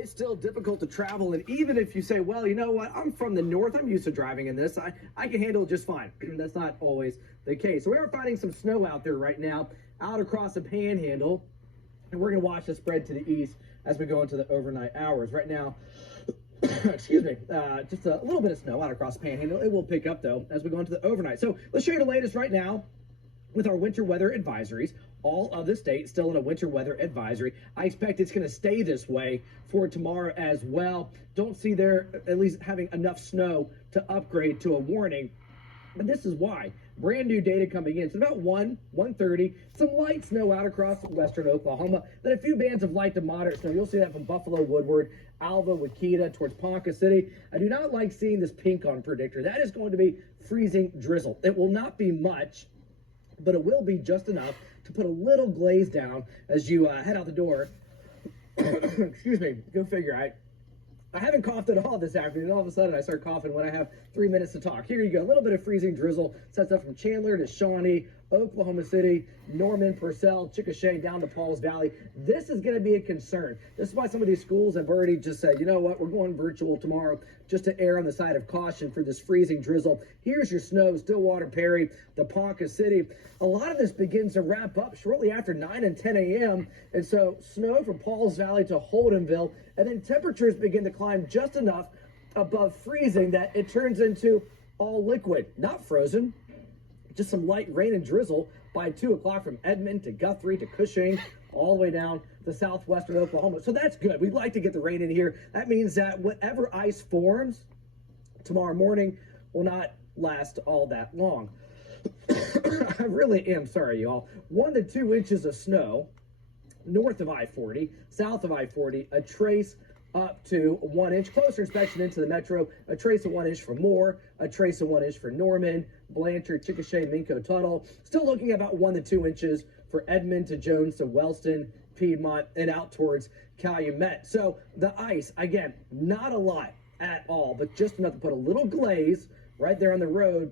It's still difficult to travel, and even if you say, well, you know what, I'm from the north, I'm used to driving in this, I can handle it just fine. That's not always the case. So we are finding some snow out there right now, out across the panhandle, and we're going to watch the spread to the east as we go into the overnight hours. Right now, excuse me, just a little bit of snow out across the panhandle. It will pick up, though, as we go into the overnight. So let's show you the latest right now with our winter weather advisories. All of the state still in a winter weather advisory. I expect it's going to stay this way for tomorrow as well. Don't see there at least having enough snow to upgrade to a warning. But this is why. Brand new data coming in. It's about 1:30. Some light snow out across western Oklahoma. Then a few bands of light to moderate snow. You'll see that from Buffalo, Woodward, Alva, Wakita, towards Ponca City. I do not like seeing this pink on predictor. That is going to be freezing drizzle. It will not be much, but it will be just enough to put a little glaze down as you head out the door. Excuse me, go figure. I haven't coughed at all this afternoon. All of a sudden, I start coughing when I have 3 minutes to talk. Here you go. A little bit of freezing drizzle. Sets up from Chandler to Shawnee, Oklahoma City, Norman, Purcell, Chickasha, down to Pauls Valley. This is going to be a concern. This is why some of these schools have already just said, you know what, we're going virtual tomorrow just to err on the side of caution for this freezing drizzle. Here's your snow, Stillwater, Perry, the Ponca City. A lot of this begins to wrap up shortly after 9 and 10 a.m. And so snow from Pauls Valley to Holdenville, and then temperatures begin to climb just enough above freezing that it turns into all liquid, not frozen. Just some light rain and drizzle by 2 o'clock from Edmond to Guthrie to Cushing, all the way down to southwestern Oklahoma. So that's good. We'd like to get the rain in here. That means that whatever ice forms tomorrow morning will not last all that long. I really am sorry, y'all. 1 to 2 inches of snow north of I-40, south of I-40, a trace up to 1 inch. Closer inspection into the metro, a trace of 1 inch for Moore, a trace of 1 inch for Norman, Blanchard, Chickasha, Minco, Tuttle. Still looking at about 1 to 2 inches for Edmond to Jones to Wellston, Piedmont, and out towards Calumet. So the ice, again, not a lot at all, but just enough to put a little glaze right there on the road.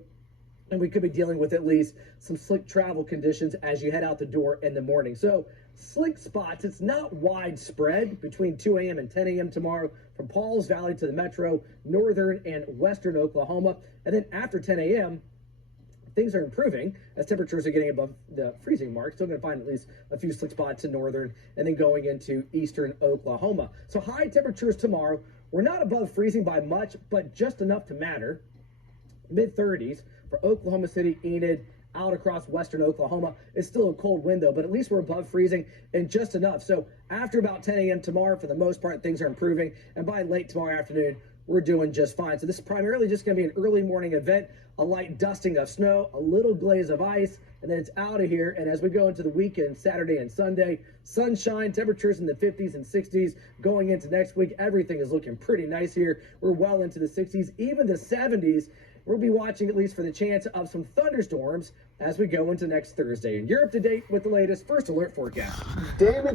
And we could be dealing with at least some slick travel conditions as you head out the door in the morning. So slick spots, it's not widespread between 2 a.m. and 10 a.m. tomorrow from Pauls Valley to the metro, northern and western Oklahoma. And then after 10 a.m., things are improving as temperatures are getting above the freezing mark. Still going to find at least a few slick spots in northern and then going into eastern Oklahoma. So high temperatures tomorrow. We're not above freezing by much, but just enough to matter. Mid-30s for Oklahoma City, Enid, out across western Oklahoma. It's still a cold wind, though, but at least we're above freezing and just enough. So after about 10 a.m. tomorrow, for the most part, things are improving. And by late tomorrow afternoon, we're doing just fine. So this is primarily just going to be an early morning event, a light dusting of snow, a little glaze of ice, and then it's out of here. And as we go into the weekend, Saturday and Sunday, sunshine, temperatures in the 50s and 60s going into next week. Everything is looking pretty nice here. We're well into the 60s, even the 70s. We'll be watching at least for the chance of some thunderstorms as we go into next Thursday. And you're up to date with the latest First Alert forecast. David